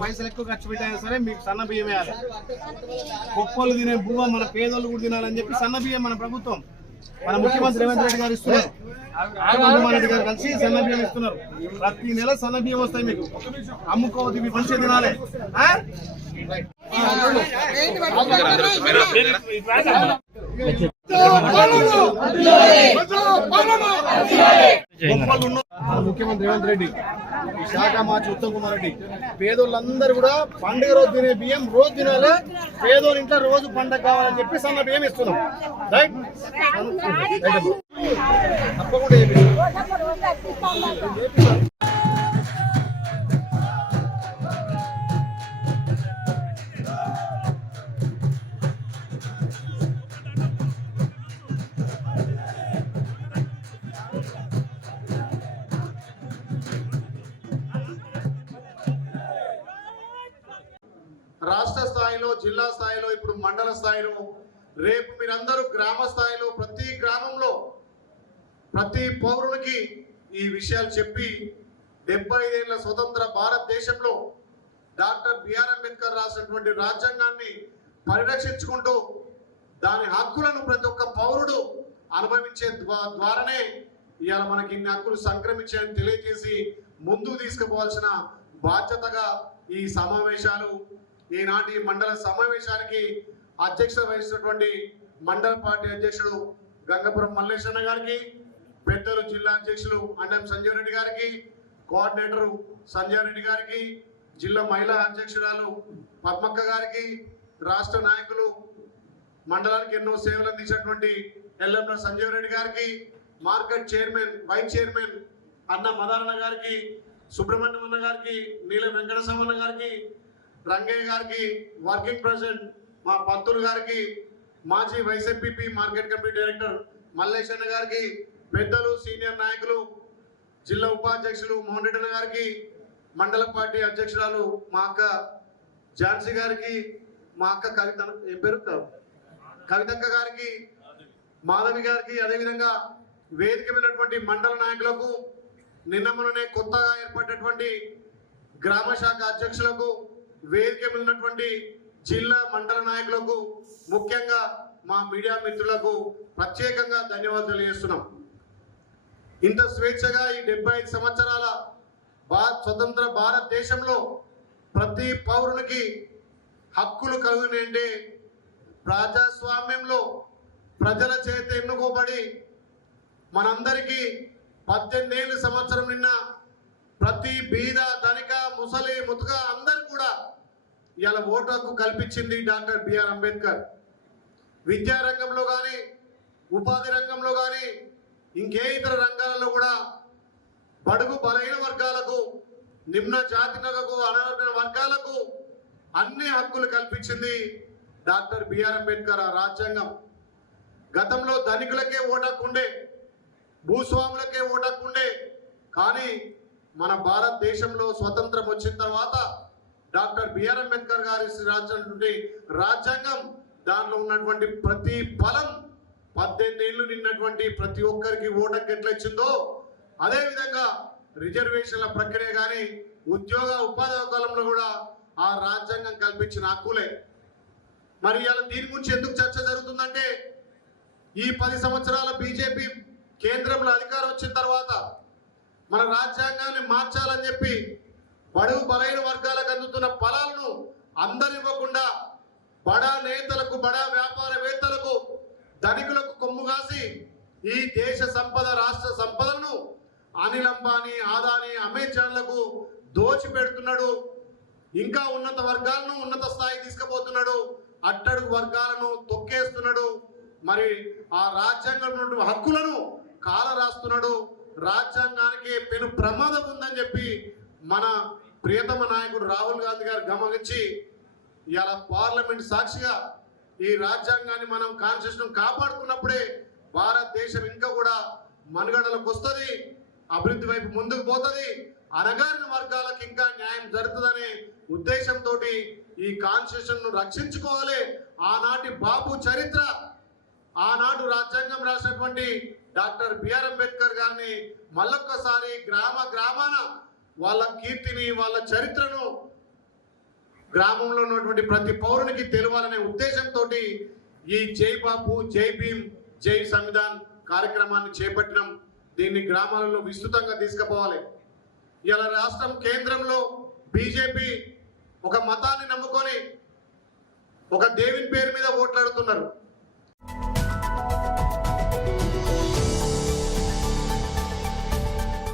పైసలు ఎక్కువ ఖర్చు పెట్టైనా సరే మీకు సన్న బియ్యం వేయాలి. కుప్పలు తినే బువ్వ మన పేదోళ్ళు కూడా తినాలని చెప్పి సన్న బియ్యం మన ప్రభుత్వం, మన ముఖ్యమంత్రి రేవంత్ రెడ్డి గారు ఇస్తున్నారు. జగన్మోహన్ రెడ్డి గారు కలిసి సన్న బియ్యం ఇస్తున్నారు. ప్రతి నెల సన్న బియ్యం వస్తాయి మీకు. అమ్ముకోవద్దు, మీ మంచిగా తినాలి. ముఖ్యమంత్రి రేవంత్ రెడ్డి, శాఖ మార్చి ఉత్తమ్ కుమార్ రెడ్డి, పేదోళ్ళందరూ కూడా పండుగ రోజు తినే బియ్యం రోజు తినాలి. పేదోళ్ళ ఇంట్లో రోజు పండగ కావాలని చెప్పి సన్న బియ్యం ఇస్తున్నాం. రైట్, తప్పకుండా రాష్ట్ర స్థాయిలో, జిల్లా స్థాయిలో, ఇప్పుడు మండల స్థాయిలో, రేపు మీరందరూ గ్రామ స్థాయిలో ప్రతి గ్రామంలో ప్రతి పౌరునికి ఈ విషయాలు చెప్పి 75 ఏళ్ల స్వతంత్ర భారతదేశంలో డాక్టర్ బిఆర్ అంబేద్కర్ రాసినటువంటి రాజ్యాంగాన్ని పరిరక్షించుకుంటూ దాని హక్కులను ప్రతి ఒక్క పౌరుడు అనుభవించే ద్వారానే ఇవాళ మనకి ఇన్ని హక్కులు సంక్రమించాయని తెలియజేసి ముందుకు తీసుకుపోవాల్సిన బాధ్యతగా ఈ సమావేశాలు, ఈనాటి మండల సమావేశానికి అధ్యక్షత వహిస్తున్నటువంటి మండల పార్టీ అధ్యక్షుడు గంగపురం మల్లేశన్న గారికి, పెద్దలు జిల్లా అధ్యక్షులు అండం సంజయ్ రెడ్డి గారికి, కోఆర్డినేటర్ సంజయ్ రెడ్డి గారికి, జిల్లా మహిళా అధ్యక్షురాలు పద్మక్క గారికి, రాష్ట్ర నాయకులు మండలానికి ఎన్నో సేవలు అందించినటువంటి ఎల్ఎంల సంజయ్ రెడ్డి గారికి, మార్కెట్ చైర్మన్, వైస్ చైర్మన్ అన్న మదారణ గారికి, సుబ్రహ్మణ్యం అన్న గారికి, నీలం వెంకటస్వామి గారికి, రంగయ్య గారికి, వర్కింగ్ ప్రెసిడెంట్ మా పంతులు గారికి, మాజీ vice MPP market committee director Malleshanna గారికి, పెద్దలు సీనియర్ నాయకులు జిల్లా ఉపాధ్యక్షులు మోహన్ రెడ్డి గారికి, మండల పార్టీ అధ్యక్షురాలు మా అక్క ఝాన్సీ గారికి, మా అక్క కవితక్క గారికి, మాధవి గారికి, అదేవిధంగా వేదిక మీదటువంటి మండల నాయకులకు, నిన్న మొన్ననే కొత్తగా ఏర్పడినటువంటి గ్రామ శాఖ అధ్యక్షులకు, వేదిక ఉన్నటువంటి జిల్లా మండల నాయకులకు, ముఖ్యంగా మా మీడియా మిత్రులకు ప్రత్యేకంగా ధన్యవాదాలు తెలియజేస్తున్నాం. ఇంత స్వేచ్ఛగా ఈ 75 సంవత్సరాల స్వతంత్ర భారతదేశంలో ప్రతి పౌరునికి హక్కులు కలిగినంటే ప్రజాస్వామ్యంలో ప్రజల చేత ఎన్నుకోబడి మనందరికీ 18 సంవత్సరం నిన్న ప్రతి బీద, ధనిక, ముసలి, ముతుక అందరు కూడా ఇవాళ ఓటు హక్కు కల్పించింది డాక్టర్ బిఆర్ అంబేద్కర్. విద్యా రంగంలో కానీ, ఉపాధి రంగంలో కానీ, ఇంకే ఇతర రంగాలలో కూడా బడుగు బలహీన వర్గాలకు, నిమ్న జాతిలకు, అనర్హ వర్గాలకు అన్ని హక్కులు కల్పించింది డాక్టర్ బిఆర్ అంబేద్కర్ రాజ్యాంగం. గతంలో ధనికులకే ఓటు హక్కు ఉండే, భూస్వాములకే ఓటు హక్కు ఉండే, కానీ మన భారతదేశంలో స్వతంత్రం వచ్చిన తర్వాత డాక్టర్ బిఆర్ అంబేద్కర్ గారి రాసినటువంటి రాజ్యాంగం, దానిలో ఉన్నటువంటి ప్రతి ఫలం 18 ఏళ్ళు నిన్నటువంటి ప్రతి ఒక్కరికి ఓటు హక్కు ఎట్లా ఇచ్చిందో అదేవిధంగా రిజర్వేషన్ల ప్రక్రియ కానీ, ఉద్యోగ ఉపాధి కాలంలో కూడా ఆ రాజ్యాంగం కల్పించిన హక్కులే. మరి ఇలా దీని గురించి ఎందుకు చర్చ జరుగుతుందంటే, ఈ 10 సంవత్సరాల బీజేపీ కేంద్రంలో అధికారం వచ్చిన తర్వాత మన రాజ్యాంగాన్ని మార్చాలని చెప్పి బడుగు బలైన వర్గాలకు అందుతున్న ఫలాలను అందరివ్వకుండా బడా నేతలకు, బడా వ్యాపారవేత్తలకు, ధనికులకు కొమ్ము కాసి ఈ దేశ సంపద, రాష్ట్ర సంపదను అనిల్ అంబానీ, ఆదానీ, అమెజాన్లకు దోచి పెడుతున్నాడు. ఇంకా ఉన్నత వర్గాలను ఉన్నత స్థాయి తీసుకుపోతున్నాడు, అట్టడుగు వర్గాలను తొక్కేస్తున్నాడు. మరి ఆ రాజ్యాంగంలో హక్కులను కాల రాస్తున్నాడు. రాజ్యాంగానికి పెను ప్రమాదం ఉందని చెప్పి మన ప్రియతమ నాయకుడు రాహుల్ గాంధీ గారు గమనించి ఇవాళ పార్లమెంట్ సాక్షిగా ఈ రాజ్యాంగాన్ని మనం కాన్స్టిట్యూషన్ కాపాడుకున్నప్పుడే భారతదేశం ఇంకా కూడా మనుగడలకు వస్తుంది, అభివృద్ధి వైపు ముందుకు పోతుంది, అణగారిన వర్గాలకు ఇంకా న్యాయం జరుగుతుందనే ఉద్దేశంతో ఈ కాన్స్టిట్యూషన్ ను రక్షించుకోవాలి. ఆనాటి బాబు చరిత్ర, ఆనాడు రాజ్యాంగం రాసినటువంటి డాక్టర్ బిఆర్ అంబేద్కర్ గారిని మళ్ళొక్కసారి గ్రామ గ్రామాన వాళ్ళ కీర్తిని, వాళ్ళ చరిత్రను గ్రామంలో ఉన్నటువంటి ప్రతి పౌరునికి తెలవాలనే ఉద్దేశంతో ఈ జై బాపు, జై భీమ్, జై సంవిధాన్ కార్యక్రమాన్ని చేపట్టినాం. దీన్ని గ్రామాలలో విస్తృతంగా తీసుకుపోవాలి. ఇలా రాష్ట్రం కేంద్రంలో బీజేపీ ఒక మతాన్ని నమ్ముకొని ఒక దేవుని పేరు మీద ఓట్లాడుతున్నారు.